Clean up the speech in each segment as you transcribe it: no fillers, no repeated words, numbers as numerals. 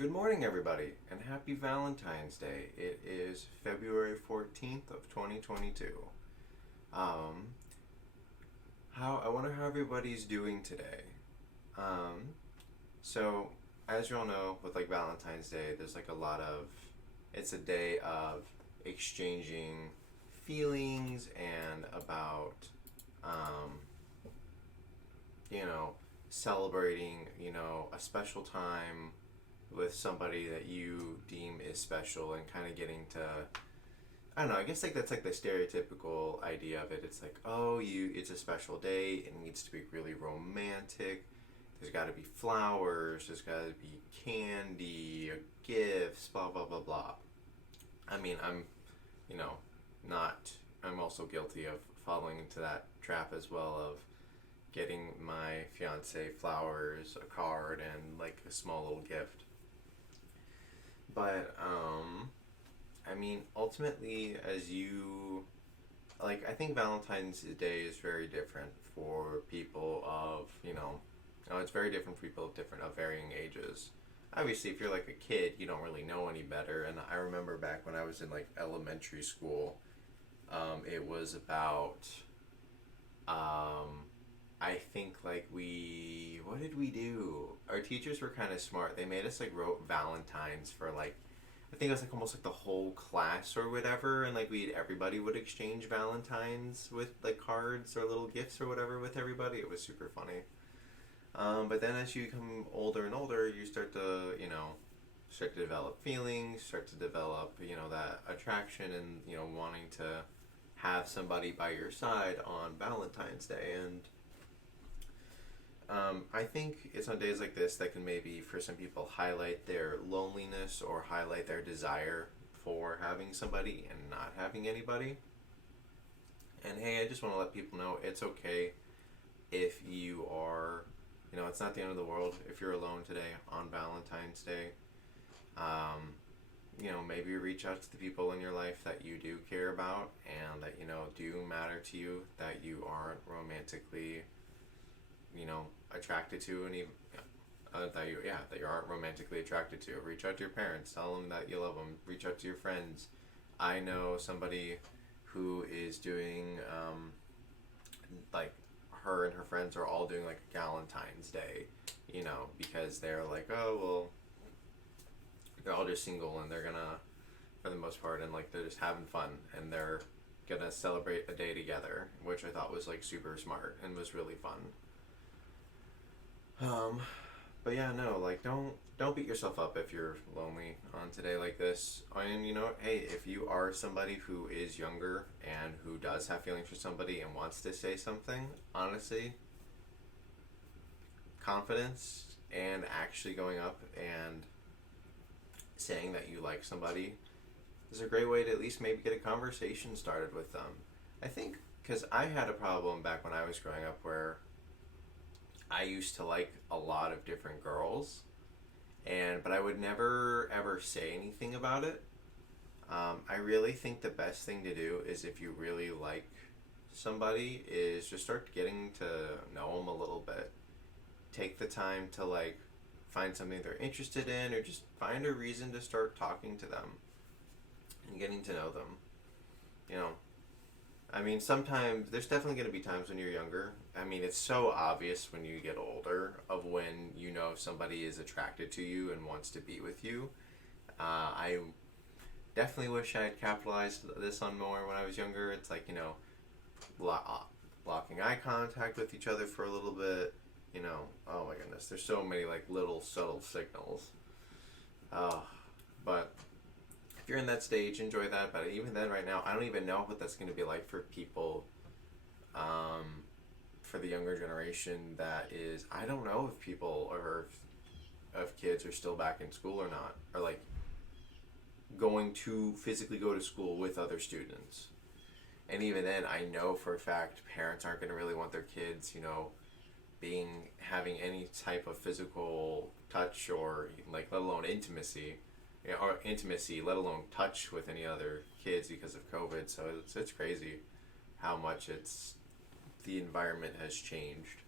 Good morning, everybody, and happy Valentine's Day. It is February 14th of 2022. Um, I wonder how everybody's doing today. Um, so, as you all know, with like Valentine's Day, there's like a lot of, it's a day of exchanging feelings and about, um, you know, celebrating, a special time with somebody that you deem is special and kind of getting to, I don't know, I guess like that's like the stereotypical idea of it. It's like, oh, it's a special day, it needs to be really romantic. There's got to be flowers, there's got to be candy, gifts, blah blah blah blah. I mean, you know, not I'm also guilty of falling into that trap as well of getting my fiance flowers, a card, and like a small little gift. But I mean, ultimately, as you like, I think Valentine's Day is very different for people of it's very different for people of varying ages. Obviously, if you're like a kid, you don't really know any better. And I remember back when I was in like elementary school, it was about um, I think like what did we do? Our teachers were kind of smart. They made us like wrote Valentines for like I think it was like almost like the whole class or whatever, and like everybody would exchange Valentines with like cards or little gifts or whatever with everybody. It was super funny. But then as you become older and older, you start to develop feelings, start to develop that attraction and wanting to have somebody by your side on Valentine's Day. And I think it's on days like this that can maybe, for some people, highlight their loneliness or highlight their desire for having somebody and not having anybody. And hey, I just want to let people know it's okay if you are, it's not the end of the world if you're alone today on Valentine's Day. Um, maybe reach out to the people in your life that you do care about and that, do matter to you, that you aren't romantically attracted to, and even that you aren't romantically attracted to. Reach out to your parents, tell them that you love them. Reach out to your friends. I know somebody who is doing like her and her friends are all doing like a Valentine's Day, because they're like, oh well, they're all just single and they're gonna, for the most part, and like they're just having fun and they're gonna celebrate a day together, which I thought was like super smart and was really fun. Um, but yeah, no, like don't beat yourself up if you're lonely on today like this. And hey, if you are somebody who is younger and who does have feelings for somebody and wants to say something, honestly, confidence and actually going up and saying that you like somebody is a great way to at least maybe get a conversation started with them. I think because I had a problem back when I was growing up where I used to like a lot of different girls, but I would never ever say anything about it. I really think the best thing to do is if you really like somebody is just start getting to know them a little bit. Take the time to like find something they're interested in, or just find a reason to start talking to them and getting to know them. You know, I mean, sometimes there's definitely going to be times when you're younger. I mean, it's so obvious when you get older of when if somebody is attracted to you and wants to be with you. I definitely wish I had capitalized this on more when I was younger. It's like, blocking eye contact with each other for a little bit. Oh my goodness, there's so many like little subtle signals. Uh, but if you're in that stage, enjoy that. But even then, right now, I don't even know what that's going to be like for people, for the younger generation. That is, I don't know if people or if kids are still back in school or not, or like going to physically go to school with other students. And even then, I know for a fact parents aren't going to really want their kids, having any type of physical touch or like let alone intimacy, or intimacy, let alone touch with any other kids because of COVID. So it's crazy how much the environment has changed.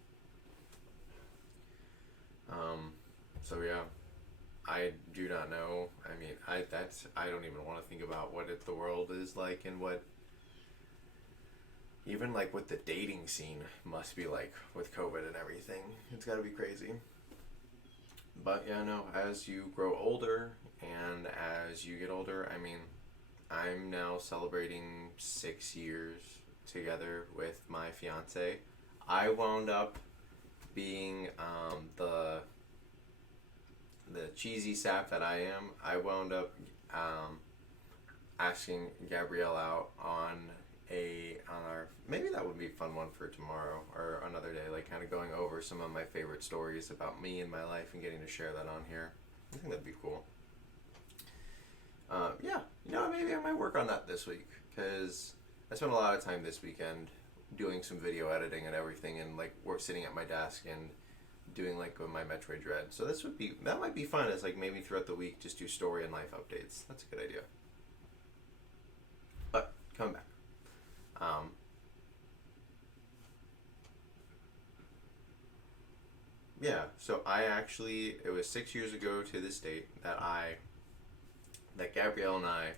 So yeah. I do not know. I mean, I don't even want to think about what the world is like, and what even like what the dating scene must be like with COVID and everything. It's got to be crazy. But yeah, no, as you grow older and as you get older, I mean, I'm now celebrating 6 years together with my fiance. I wound up being the cheesy sap that I am. I wound up um, asking Gabrielle out on our, maybe that would be a fun one for tomorrow or another day, like kind of going over some of my favorite stories about me and my life and getting to share that on here. I think that'd be cool. Yeah, maybe I might work on that this week, because I spent a lot of time this weekend doing some video editing and everything, and like we're sitting at my desk and doing like my Metroid Dread. So that might be fun, as like maybe throughout the week just do story and life updates. That's a good idea. But come back. Um, yeah, so it was 6 years ago to this date that Gabrielle and I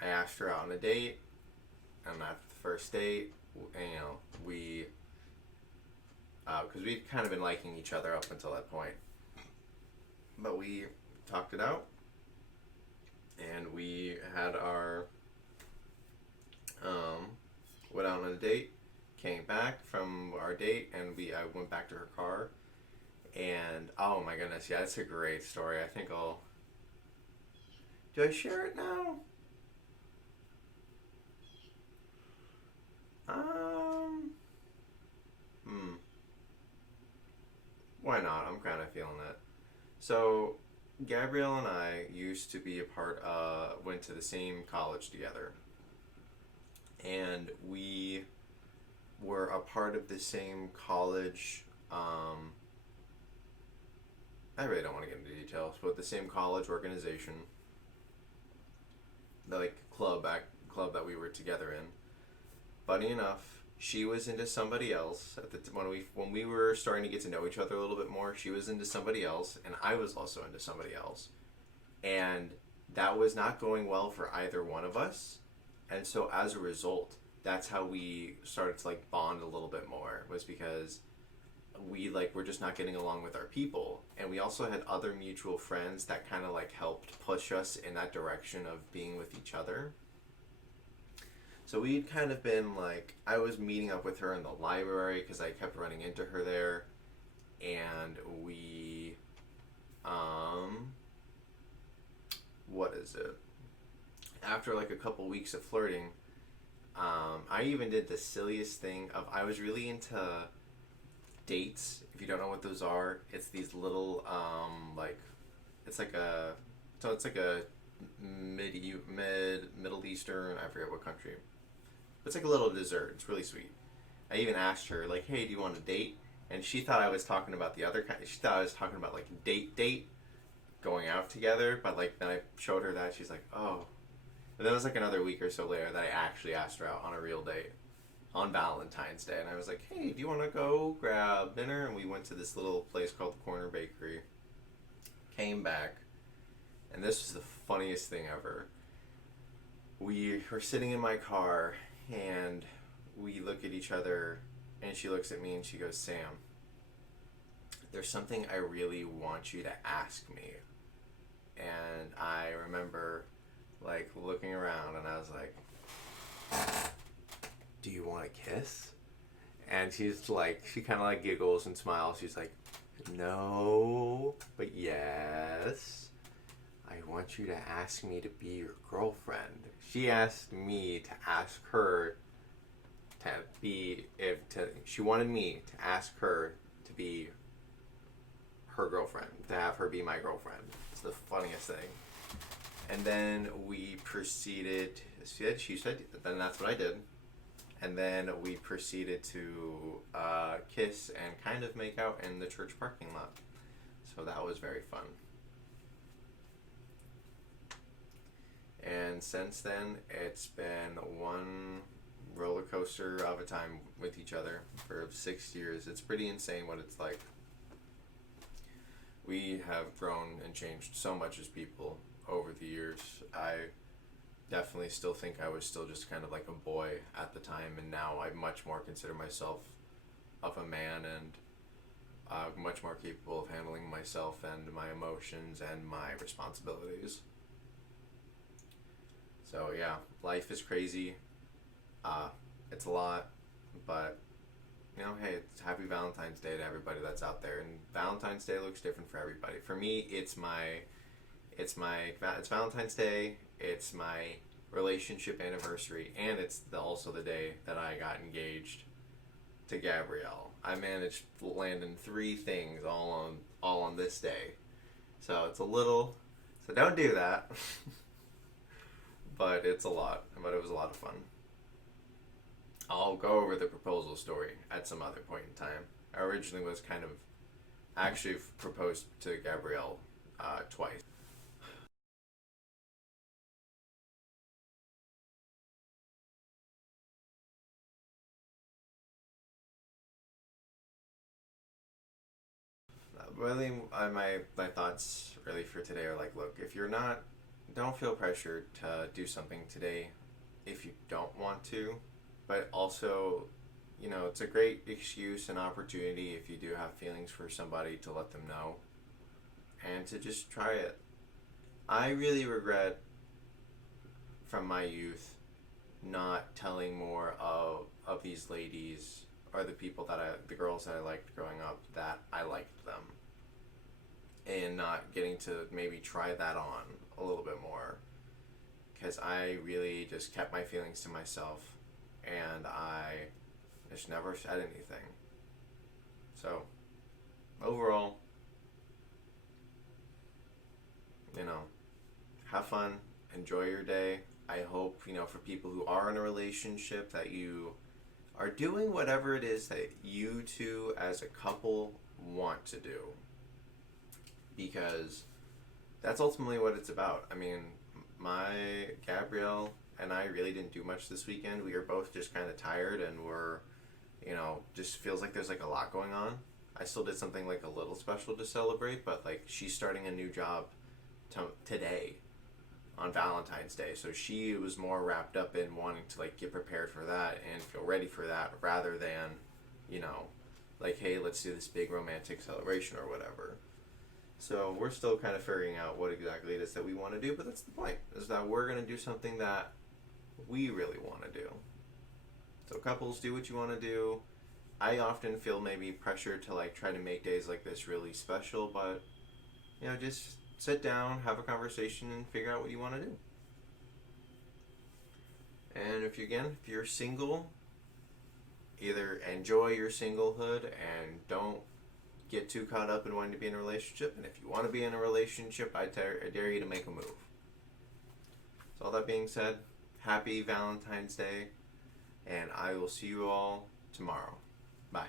asked her out on a date, and after the first date, we, because we'd kind of been liking each other up until that point, but we talked it out, and we had went out on a date, came back from our date, and I went back to her car, and oh my goodness, yeah, it's a great story. I think do I share it now? Um, hmm. Why not? I'm kind of feeling it. So, Gabrielle and I used to be went to the same college together. And we were a part of the same college, I really don't want to get into details, but the same college organization, the like club that we were together in. Funny enough, she was into somebody else when we were starting to get to know each other a little bit more. She was into somebody else, and I was also into somebody else, and that was not going well for either one of us. And so as a result, that's how we started to like bond a little bit more, was because we like were just not getting along with our people, and we also had other mutual friends that kind of like helped push us in that direction of being with each other. So we'd kind of been like, I was meeting up with her in the library because I kept running into her there, and what is it? After like a couple weeks of flirting, I even did the silliest thing of, I was really into dates. If you don't know what those are, it's these little it's like a Middle Eastern, I forget what country. It's like a little dessert. It's really sweet. I even asked her like, "Hey, do you want a date?" And she thought I was talking about the other kind. She thought I was talking about like date, going out together. But like then I showed her that, she's like, "Oh." And then it was like another week or so later that I actually asked her out on a real date on Valentine's Day, and I was like, "Hey, do you want to go grab dinner?" And we went to this little place called the Corner Bakery. Came back, and this was the funniest thing ever. We were sitting in my car, and we look at each other, and she looks at me and she goes, "Sam, there's something I really want you to ask me." And I remember like looking around, and I was like, "Do you want a kiss?" And she's like, she kind of like giggles and smiles. She's like, "No, but yes. I want you to ask me to be your girlfriend." She asked me to ask her she wanted me to ask her to be her girlfriend, to have her be my girlfriend. It's the funniest thing. And then we proceeded, she said, then that's what I did. And then we proceeded to kiss and kind of make out in the church parking lot. So that was very fun. And since then, it's been one roller coaster of a time with each other for 6 years. It's pretty insane what it's like. we have grown and changed so much as people over the years. I definitely still think I was still just kind of like a boy at the time, and now I much more consider myself of a man, and much more capable of handling myself and my emotions and my responsibilities. So yeah, life is crazy. Uh, it's a lot, but hey, it's happy Valentine's Day to everybody that's out there. And Valentine's Day looks different for everybody. For me, it's Valentine's Day. It's my relationship anniversary, and it's also the day that I got engaged to Gabrielle. I managed landing 3 things all on this day. So it's a little. So don't do that. But it's a lot. But it was a lot of fun. I'll go over the proposal story at some other point in time. I originally was kind of actually proposed to Gabrielle twice. Really, my thoughts really for today are like, look, if you're not, don't feel pressured to do something today if you don't want to, but also, it's a great excuse and opportunity if you do have feelings for somebody to let them know and to just try it. I really regret from my youth not telling more of these ladies or the girls that I liked growing up, that I liked them, and not getting to maybe try that on a little bit more, because I really just kept my feelings to myself and I just never said anything. So overall, have fun, enjoy your day. I hope, for people who are in a relationship, that you are doing whatever it is that you two as a couple want to do, because that's ultimately what it's about. I mean, my Gabrielle and I really didn't do much this weekend. We were both just kind of tired, and just feels like there's like a lot going on. I still did something like a little special to celebrate, but like she's starting a new job today on Valentine's Day, so she was more wrapped up in wanting to like get prepared for that and feel ready for that, rather than, like, hey, let's do this big romantic celebration or whatever. So we're still kind of figuring out what exactly it is that we want to do, but that's the point, is that we're going to do something that we really want to do. So couples, do what you want to do. I often feel maybe pressure to like try to make days like this really special, but just sit down, have a conversation, and figure out what you want to do. And if you're single, either enjoy your singlehood and don't get too caught up in wanting to be in a relationship. And if you want to be in a relationship, I dare you to make a move. So all that being said, happy Valentine's Day, and I will see you all tomorrow. Bye.